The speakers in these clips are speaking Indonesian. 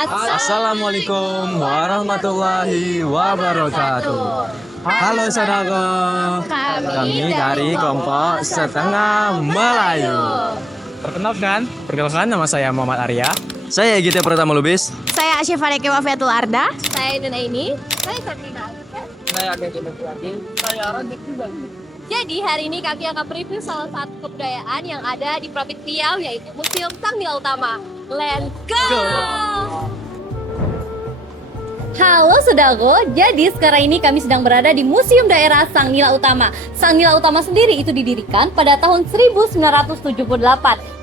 Assalamualaikum warahmatullahi wabarakatuh. Halo saudara, kami dari kelompok Setengah Melayu. Perkenalkan nama saya Muhammad Arya. Saya Gita Pratama Lubis. Saya Asyifa Reke Wafiatul Arda. Saya Nuna ini. Saya Sabrina. Saya Jadi hari ini kami akan mereview salah satu kebudayaan yang ada di Provinsi Riau, yaitu Museum Sang Nila Utama. Let's go! Halo saudaraku, jadi sekarang ini kami sedang berada di Museum Daerah Sang Nila Utama. Sang Nila Utama sendiri itu didirikan pada tahun 1978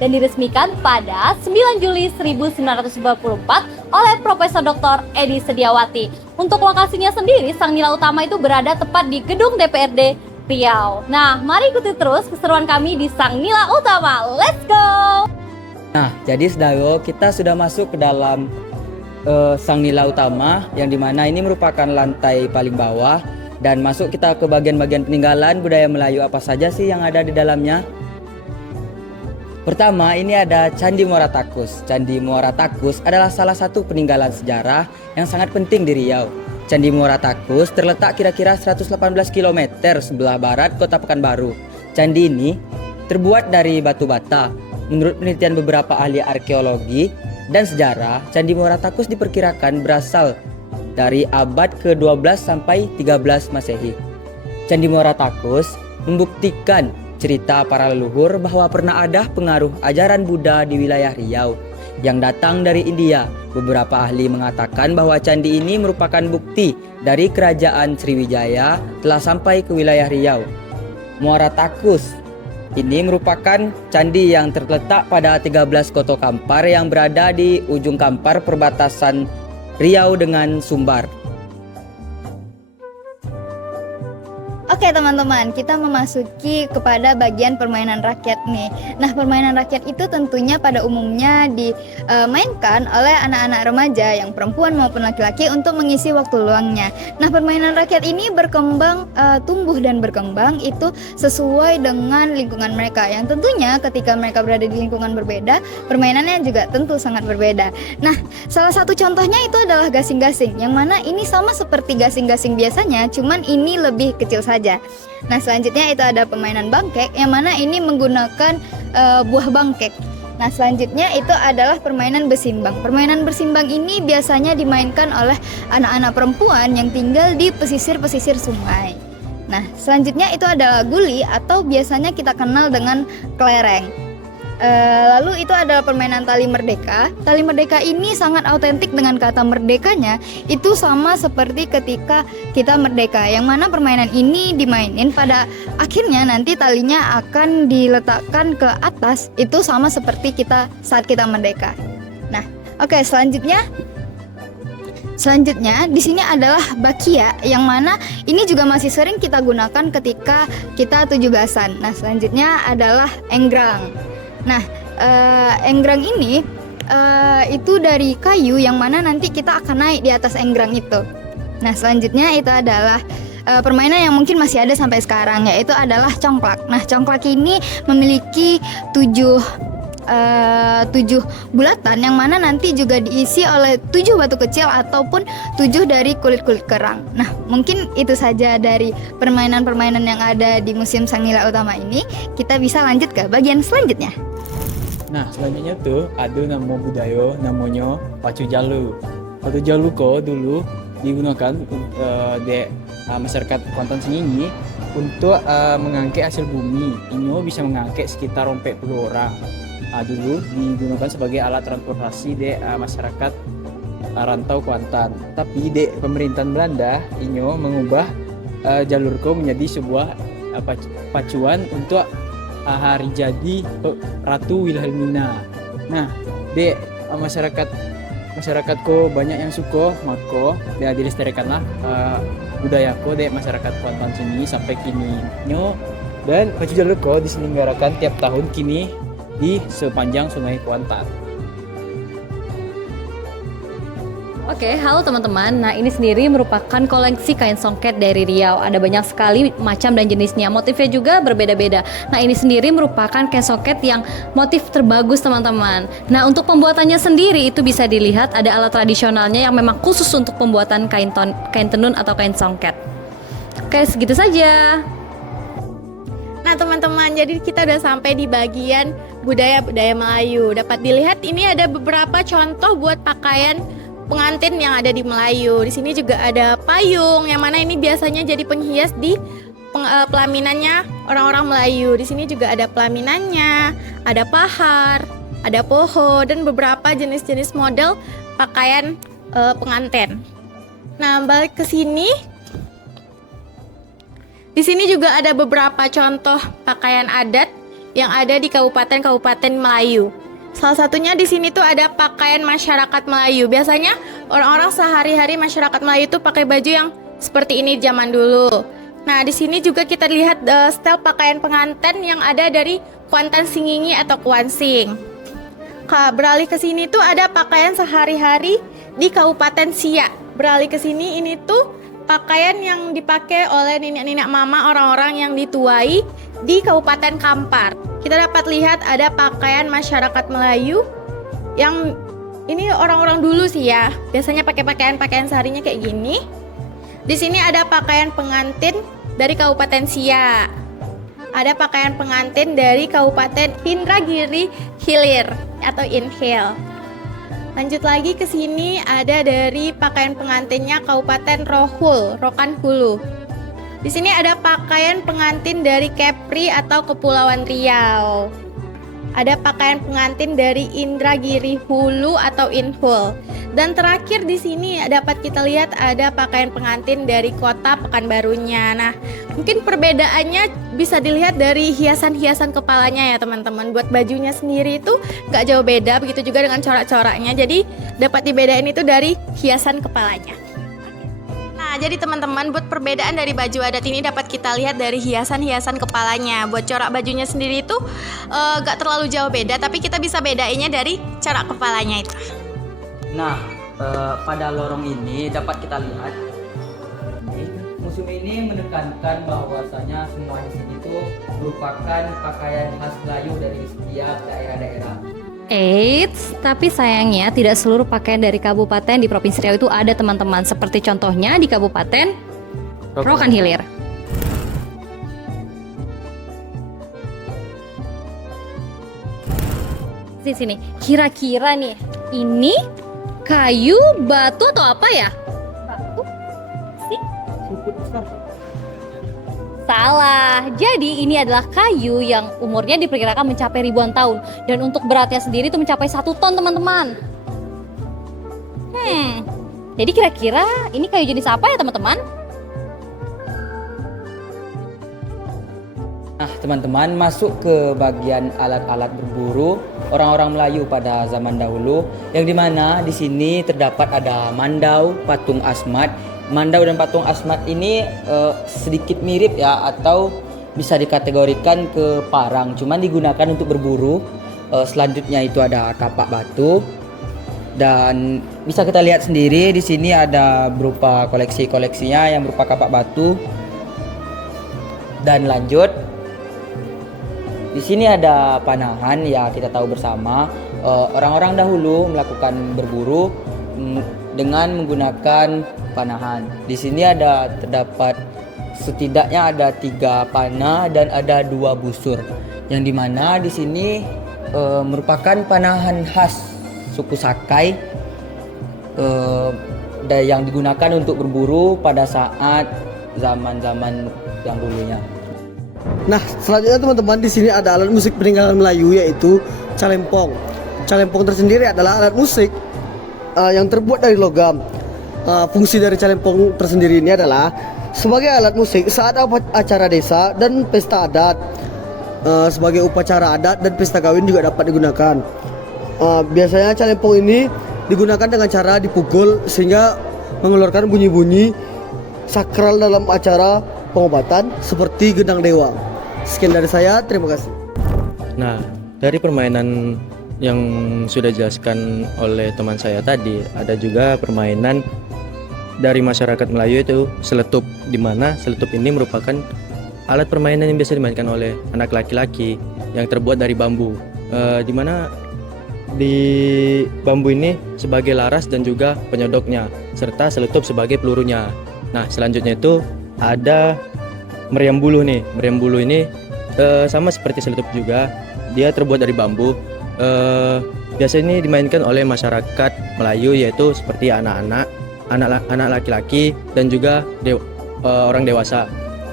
dan diresmikan pada 9 Juli 1994 oleh Profesor Dr. Edi Sediawati. Untuk lokasinya sendiri, Sang Nila Utama itu berada tepat di gedung DPRD Riau. Nah, mari ikuti terus keseruan kami di Sang Nila Utama. Let's go! Nah, jadi saudara, kita sudah masuk ke dalam Sang Nila Utama, yang dimana ini merupakan lantai paling bawah, dan masuk kita ke bagian-bagian peninggalan budaya Melayu apa saja sih yang ada di dalamnya. Pertama, ini ada Candi Muara Takus. Candi Muara Takus adalah salah satu peninggalan sejarah yang sangat penting di Riau. Candi Muara Takus terletak kira-kira 118 km sebelah barat kota Pekanbaru. Candi ini terbuat dari batu bata. Menurut penelitian beberapa ahli arkeologi dan sejarah, Candi Muara Takus diperkirakan berasal dari abad ke-12 sampai 13 Masehi. Candi Muara Takus membuktikan cerita para leluhur bahwa pernah ada pengaruh ajaran Buddha di wilayah Riau yang datang dari India. Beberapa ahli mengatakan bahwa candi ini merupakan bukti dari kerajaan Sriwijaya telah sampai ke wilayah Riau. Muara Takus ini merupakan candi yang terletak pada 13 Koto Kampar yang berada di ujung kampar perbatasan Riau dengan Sumbar. Oke teman-teman, kita memasuki kepada bagian permainan rakyat nih. Nah, permainan rakyat itu tentunya pada umumnya dimainkan oleh anak-anak remaja yang perempuan maupun laki-laki untuk mengisi waktu luangnya. Nah, permainan rakyat ini berkembang, tumbuh dan berkembang itu sesuai dengan lingkungan mereka. Yang tentunya ketika mereka berada di lingkungan berbeda, permainannya juga tentu sangat berbeda. Nah, salah satu contohnya itu adalah gasing-gasing, yang mana ini sama seperti gasing-gasing biasanya, cuman ini lebih kecil saja. Nah, selanjutnya itu ada permainan bangkek, yang mana ini menggunakan buah bangkek. Nah, selanjutnya itu adalah permainan bersimbang. Permainan bersimbang ini biasanya dimainkan oleh anak-anak perempuan yang tinggal di pesisir-pesisir sungai. Nah, selanjutnya itu adalah guli atau biasanya kita kenal dengan kelereng. Lalu itu adalah permainan tali merdeka. Tali merdeka ini sangat autentik dengan kata merdekanya. Itu sama seperti ketika kita merdeka, yang mana permainan ini dimainin pada akhirnya nanti talinya akan diletakkan ke atas. Itu sama seperti kita saat kita merdeka. Nah, oke, selanjutnya di sini adalah bakia, yang mana ini juga masih sering kita gunakan ketika kita 17-an. Nah, selanjutnya adalah enggrang. Nah, enggrang ini itu dari kayu, yang mana nanti kita akan naik di atas enggrang itu. Nah, selanjutnya itu adalah permainan yang mungkin masih ada sampai sekarang, yaitu adalah congklak. Nah, congklak ini memiliki 7 bulatan, yang mana nanti juga diisi oleh 7 batu kecil ataupun 7 dari kulit-kulit kerang. Nah, mungkin itu saja dari permainan-permainan yang ada di Museum Sang Nila Utama ini. Kita bisa lanjut ke bagian selanjutnya. Nah, selanjutnya tuh ada nama budaya namanya Pacu Jalu. Pacu Jalu kok dulu digunakan di masyarakat Kuantan Sengingi untuk mengangkat hasil bumi. Ini bisa mengangkat sekitar 40 orang. Dulu digunakan sebagai alat transportasi di masyarakat rantau Kuantan. Tapi di pemerintahan Belanda ini mengubah jalur ko menjadi sebuah pacuan untuk hari jadi Ratu Wilhelmina. Nah, di masyarakat ko banyak yang suka, maka dia dilestarikanlah budaya ko di masyarakat Kuantan sini sampai kini. Dan pacu jalur ko diselenggarakan tiap tahun kini di sepanjang Sungai Kuantan. Oke, halo teman-teman. Nah, ini sendiri merupakan koleksi kain songket dari Riau. Ada banyak sekali macam dan jenisnya. Motifnya juga berbeda-beda. Nah, ini sendiri merupakan kain songket yang motif terbagus, teman-teman. Nah, untuk pembuatannya sendiri itu bisa dilihat ada alat tradisionalnya yang memang khusus untuk pembuatan kain tenun atau kain songket. Oke, segitu saja. Nah teman-teman, jadi kita udah sampai di bagian budaya-budaya Melayu. Dapat dilihat ini ada beberapa contoh buat pakaian pengantin yang ada di Melayu. Di sini juga ada payung, yang mana ini biasanya jadi penghias di pelaminannya orang-orang Melayu. Di sini juga ada pelaminannya, ada pahar, ada poho, dan beberapa jenis-jenis model pakaian pengantin. Nah, balik ke sini. Di sini juga ada beberapa contoh pakaian adat yang ada di kabupaten-kabupaten Melayu. Salah satunya di sini tuh ada pakaian masyarakat Melayu. Biasanya orang-orang sehari-hari masyarakat Melayu tuh pakai baju yang seperti ini zaman dulu. Nah, di sini juga kita lihat style pakaian pengantin yang ada dari Kuantan Singingi atau Kuansing. Beralih ke sini tuh ada pakaian sehari-hari di Kabupaten Siak. Beralih ke sini ini tuh pakaian yang dipakai oleh nenek-nenek mama orang-orang yang dituai di Kabupaten Kampar. Kita dapat lihat ada pakaian masyarakat Melayu yang ini orang-orang dulu sih ya. Biasanya pakai pakaian seharinya kayak gini. Di sini ada pakaian pengantin dari Kabupaten Siak. Ada pakaian pengantin dari Kabupaten Indragiri Hilir atau Inhil. Lanjut lagi ke sini ada dari pakaian pengantinnya Kabupaten Rokan Hulu. Di sini ada pakaian pengantin dari Kepri atau Kepulauan Riau. Ada pakaian pengantin dari Indragiri Hulu atau Inhul. Dan terakhir di sini dapat kita lihat ada pakaian pengantin dari kota Pekanbarunya. Nah, mungkin perbedaannya bisa dilihat dari hiasan-hiasan kepalanya ya teman-teman. Buat bajunya sendiri itu nggak jauh beda, begitu juga dengan corak-coraknya. Jadi dapat dibedain itu dari hiasan kepalanya. Nah, jadi teman-teman, buat perbedaan dari baju adat ini dapat kita lihat dari hiasan-hiasan kepalanya. Buat corak bajunya sendiri itu gak terlalu jauh beda, tapi kita bisa bedainnya dari corak kepalanya itu. Nah, pada lorong ini dapat kita lihat museum ini menekankan bahwasanya semua di sini itu merupakan pakaian khas Melayu dari setiap daerah-daerah. Eits, tapi sayangnya tidak seluruh pakaian dari kabupaten di Provinsi Riau itu ada teman-teman. Seperti contohnya di Kabupaten Rokan Hilir. Di sini, kira-kira nih, ini kayu, batu atau apa ya? Batu? Sih? Salah. Jadi ini adalah kayu yang umurnya diperkirakan mencapai ribuan tahun. Dan untuk beratnya sendiri itu mencapai 1 ton teman-teman. Jadi kira-kira ini kayu jenis apa ya teman-teman? Nah teman-teman, masuk ke bagian alat-alat berburu orang-orang Melayu pada zaman dahulu, yang dimana di sini terdapat ada mandau, patung asmat. Mandau dan patung asmat ini sedikit mirip ya, atau bisa dikategorikan ke parang, cuman digunakan untuk berburu. Selanjutnya itu ada kapak batu, dan bisa kita lihat sendiri di sini ada berupa koleksinya yang berupa kapak batu. Dan lanjut, di sini ada panahan ya, kita tahu bersama orang-orang dahulu melakukan berburu dengan menggunakan panahan. Di sini terdapat setidaknya ada 3 panah dan ada 2 busur, yang dimana di sini merupakan panahan khas suku Sakai yang digunakan untuk berburu pada saat zaman-zaman yang dulunya. Nah, selanjutnya teman-teman, di sini ada alat musik peninggalan Melayu yaitu calempong. Calempong tersendiri adalah alat musik yang terbuat dari logam. Fungsi dari calempong tersendiri ini adalah sebagai alat musik saat acara desa dan pesta adat. Sebagai upacara adat dan pesta kawin juga dapat digunakan. Biasanya calempong ini digunakan dengan cara dipukul sehingga mengeluarkan bunyi-bunyi sakral dalam acara pengobatan seperti gendang dewa. Sekian dari saya, terima kasih. Nah, dari permainan yang sudah dijelaskan oleh teman saya tadi, ada juga permainan dari masyarakat Melayu itu seletup, di mana seletup ini merupakan alat permainan yang biasa dimainkan oleh anak laki-laki yang terbuat dari bambu, di mana di bambu ini sebagai laras dan juga penyodoknya, serta seletup sebagai pelurunya. Nah, selanjutnya itu ada meriam buluh nih. Meriam buluh ini sama seperti seletup juga, dia terbuat dari bambu. Biasanya ini dimainkan oleh masyarakat Melayu, yaitu seperti anak-anak laki-laki dan juga orang dewasa.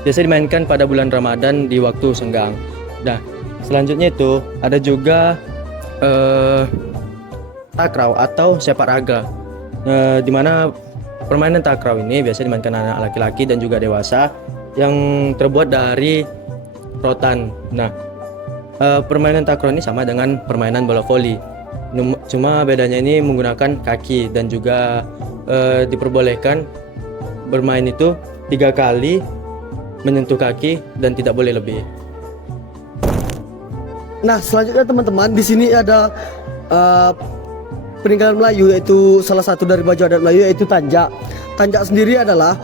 Biasanya dimainkan pada bulan Ramadan di waktu senggang. Nah, selanjutnya itu ada juga takraw atau sepak raga, di mana permainan takraw ini biasanya dimainkan anak laki-laki dan juga dewasa yang terbuat dari rotan. Nah, permainan takraw ini sama dengan permainan bola voli, cuma bedanya ini menggunakan kaki dan juga diperbolehkan bermain itu 3 kali menyentuh kaki dan tidak boleh lebih. Nah, selanjutnya teman-teman, di sini ada peninggalan Melayu, yaitu salah satu dari baju adat Melayu, yaitu tanjak. Tanjak sendiri adalah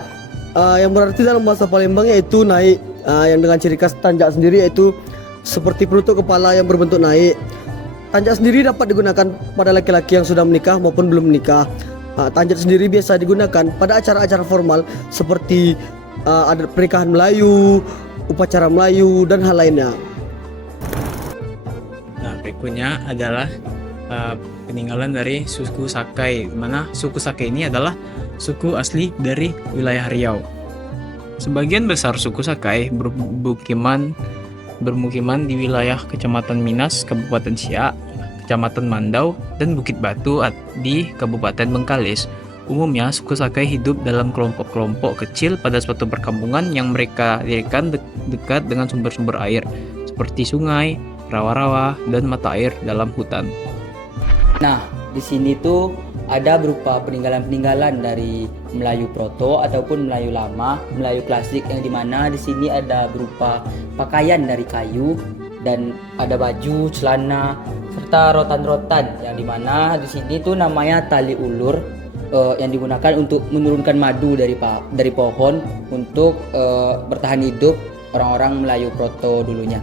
yang berarti dalam bahasa Palembang yaitu naik, yang dengan ciri khas tanjak sendiri yaitu seperti penutup kepala yang berbentuk naik. Tanjak sendiri dapat digunakan pada laki-laki yang sudah menikah maupun belum menikah. Tanjak sendiri biasa digunakan pada acara-acara formal seperti adat pernikahan Melayu, upacara Melayu, dan hal lainnya. Nah, berikutnya adalah peninggalan dari suku Sakai, mana suku Sakai ini adalah suku asli dari wilayah Riau. Sebagian besar suku Sakai bermukiman di wilayah Kecamatan Minas, Kabupaten Siak, Kecamatan Mandau, dan Bukit Batu di Kabupaten Bengkalis. Umumnya, suku Sakai hidup dalam kelompok-kelompok kecil pada suatu perkampungan yang mereka dirikan dekat dengan sumber-sumber air, seperti sungai, rawa-rawa, dan mata air dalam hutan. Nah, di sini tuh ada berupa peninggalan-peninggalan dari Melayu Proto ataupun Melayu Lama, Melayu Klasik, yang dimana di sini ada berupa pakaian dari kayu dan ada baju, celana, serta rotan-rotan, yang dimana di sini tuh namanya tali ulur, yang digunakan untuk menurunkan madu dari pohon untuk bertahan hidup orang-orang Melayu Proto dulunya.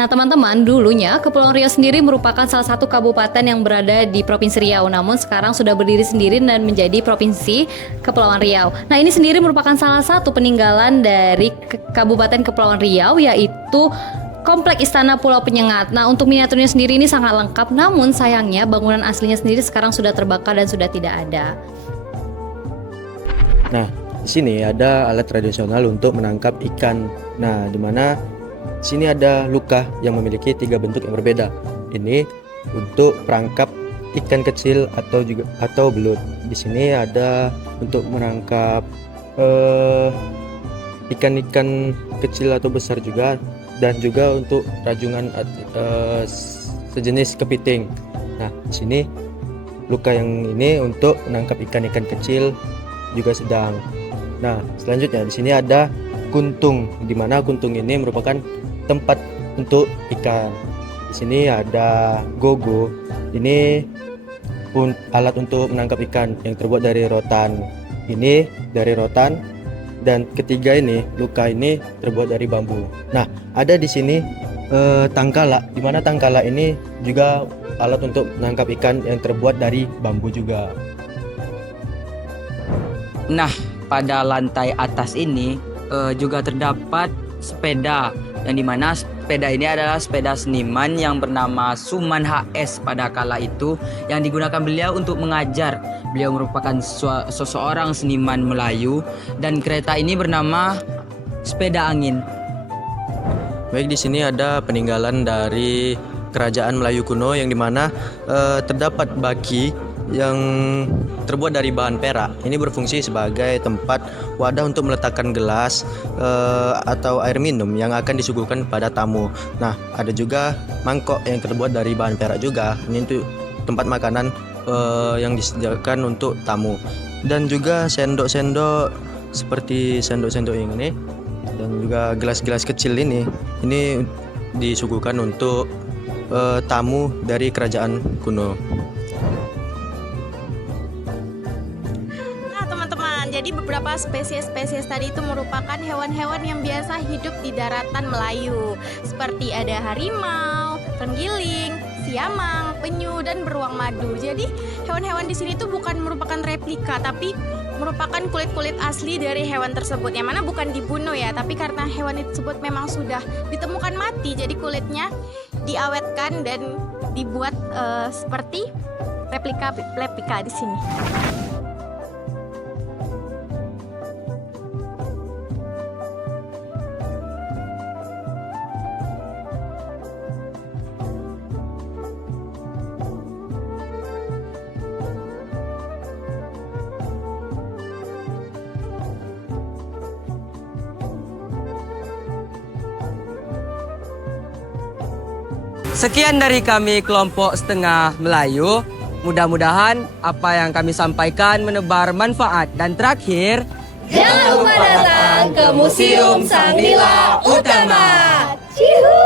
Nah teman-teman, dulunya Kepulauan Riau sendiri merupakan salah satu kabupaten yang berada di Provinsi Riau, namun sekarang sudah berdiri sendiri dan menjadi Provinsi Kepulauan Riau. Nah ini sendiri merupakan salah satu peninggalan dari Kabupaten Kepulauan Riau, yaitu Komplek Istana Pulau Penyengat. Nah untuk miniaturnya sendiri ini sangat lengkap, namun sayangnya bangunan aslinya sendiri sekarang sudah terbakar dan sudah tidak ada. Nah, di sini ada alat tradisional untuk menangkap ikan. Nah, di mana sini ada luka yang memiliki 3 bentuk yang berbeda. Ini untuk perangkap ikan kecil atau belut. Di sini ada untuk menangkap ikan-ikan kecil atau besar juga, dan juga untuk rajungan sejenis kepiting. Nah, di sini luka yang ini untuk menangkap ikan-ikan kecil juga sedang. Nah, selanjutnya di sini ada kuntung, di mana kuntung ini merupakan tempat untuk ikan. Di sini ada gogo. Ini pun alat untuk menangkap ikan yang terbuat dari rotan. Ini dari rotan, dan ketiga ini luka ini terbuat dari bambu. Nah, ada di sini tangkala, di mana tangkala ini juga alat untuk menangkap ikan yang terbuat dari bambu juga. Nah, pada lantai atas ini juga terdapat sepeda, yang dimana sepeda ini adalah sepeda seniman yang bernama Suman HS pada kala itu, yang digunakan beliau untuk mengajar. Beliau merupakan seseorang seniman Melayu, dan kereta ini bernama sepeda angin. Baik, di sini ada peninggalan dari kerajaan Melayu kuno, yang dimana terdapat baki yang terbuat dari bahan perak. Ini berfungsi sebagai tempat wadah untuk meletakkan gelas atau air minum yang akan disuguhkan pada tamu. Nah, ada juga mangkok yang terbuat dari bahan perak juga. Ini untuk tempat makanan yang disediakan untuk tamu. Dan juga sendok-sendok seperti sendok-sendok yang ini, dan juga gelas-gelas kecil ini disuguhkan untuk tamu dari kerajaan kuno. Nah, teman-teman, jadi beberapa spesies-spesies tadi itu merupakan hewan-hewan yang biasa hidup di daratan Melayu. Seperti ada harimau, terenggiling, siamang, penyu, dan beruang madu. Jadi, hewan-hewan di sini tuh bukan merupakan replika, tapi merupakan kulit-kulit asli dari hewan tersebut. Yang mana bukan dibunuh ya, tapi karena hewan tersebut memang sudah ditemukan mati, jadi kulitnya diawetkan dan dibuat seperti replika di sini. Sekian dari kami kelompok setengah Melayu. Mudah-mudahan apa yang kami sampaikan menebar manfaat. Dan terakhir, Jangan lupa datang ke Museum Sang Nila Utama. Cihu.